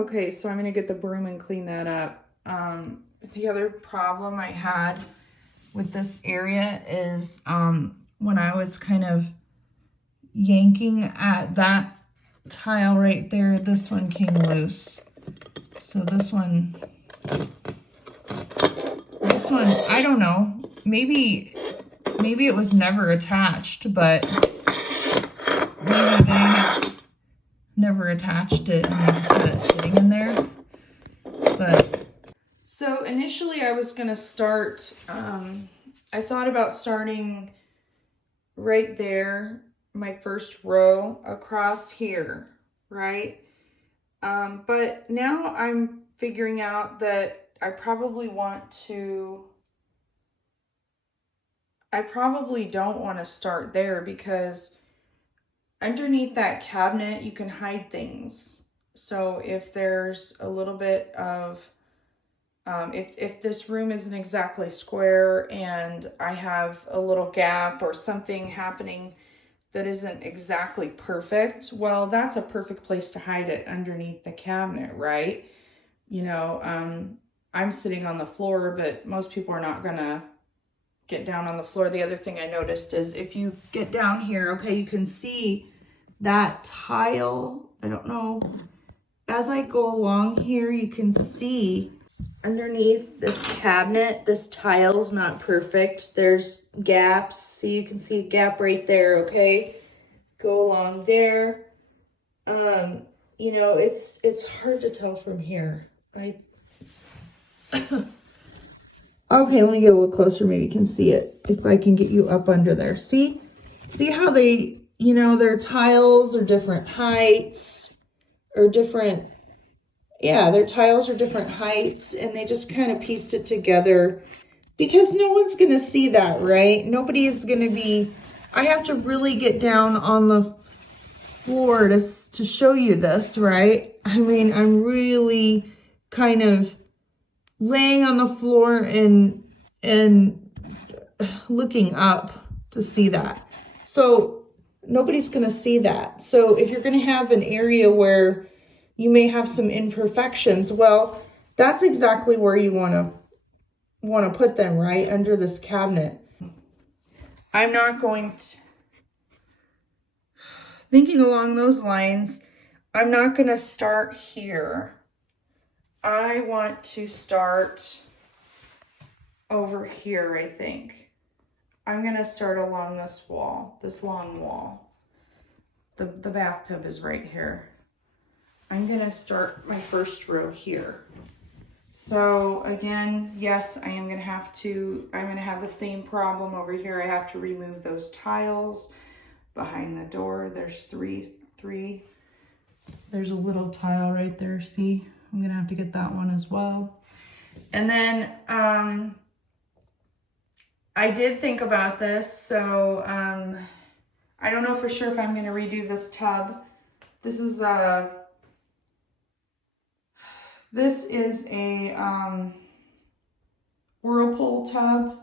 Okay, so I'm gonna get the broom and clean that up. The other problem I had with this area is when I was kind of yanking at that tile right there, this one came loose. So this one, I don't know, maybe it was never attached, but maybe they never attached it and they just had it sitting in there. But so initially I was gonna start, I thought about starting right there, my first row across here, right? But now I'm figuring out that I probably don't want to start there, because underneath that cabinet you can hide things. So if there's a little bit of if this room isn't exactly square and I have a little gap or something happening that isn't exactly perfect, well, that's a perfect place to hide it, underneath the cabinet, right? You know, I'm sitting on the floor, but most people are not gonna get down on the floor. The other thing I noticed is if you get down here, okay, you can see that tile. I don't know, as I go along here, you can see underneath this cabinet, this tile's not perfect. There's gaps. So you can see a gap right there, okay? Go along there. You know, it's hard to tell from here. Okay, let me get a little closer. Maybe you can see it. If I can get you up under there. See how they, you know, their tiles are different heights or different, yeah, their tiles are different heights, and they just kind of pieced it together because no one's going to see that, right? Nobody is going to be, I have to really get down on the floor to show you this, right? I mean, I'm really kind of laying on the floor and looking up to see that. So nobody's going to see that. So if you're going to have an area where you may have some imperfections, well, that's exactly where you want to put them, right? Under this cabinet. I'm not going to, thinking along those lines, I'm not going to start here. I want to start over here, I think. I'm going to start along this wall, this long wall. The bathtub is right here. I'm going to start my first row here. So again, yes, I'm going to have the same problem over here. I have to remove those tiles behind the door. There's three. There's a little tile right there, see? I'm going to have to get that one as well. And then I did think about this, so I don't know for sure if I'm going to redo this tub. This is a Whirlpool tub,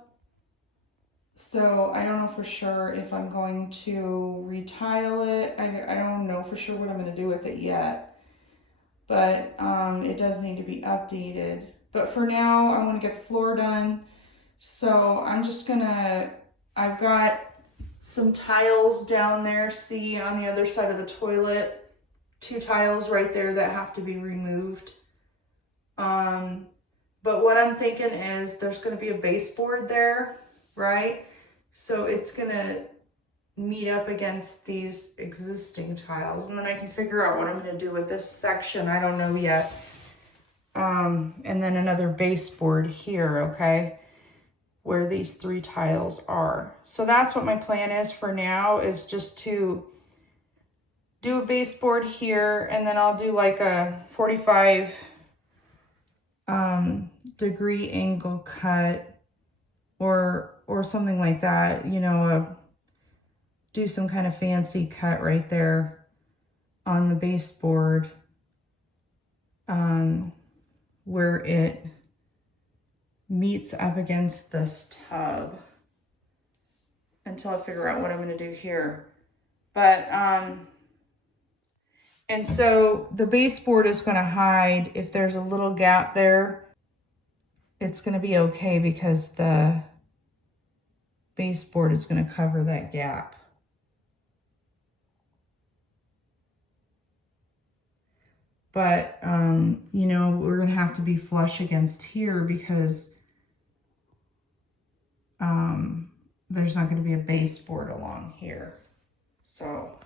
so I don't know for sure if I'm going to retile it. I don't know for sure what I'm going to do with it yet, but it does need to be updated. But for now, I want to get the floor done, so I'm just gonna, I've got some tiles down there, see, on the other side of the toilet, 2 tiles right there that have to be removed. But what I'm thinking is there's going to be a baseboard there, right? So it's going to meet up against these existing tiles, and then I can figure out what I'm going to do with this section. I don't know yet. And then another baseboard here, okay, where these 3 tiles are. So that's what my plan is for now, is just to do a baseboard here, and then I'll do like a 45 degree angle cut or something like that, you know, do some kind of fancy cut right there on the baseboard, where it meets up against this tub, until I figure out what I'm going to do here. But And so the baseboard is going to hide, if there's a little gap there, it's going to be okay because the baseboard is going to cover that gap. But, you know, we're going to have to be flush against here because there's not going to be a baseboard along here. So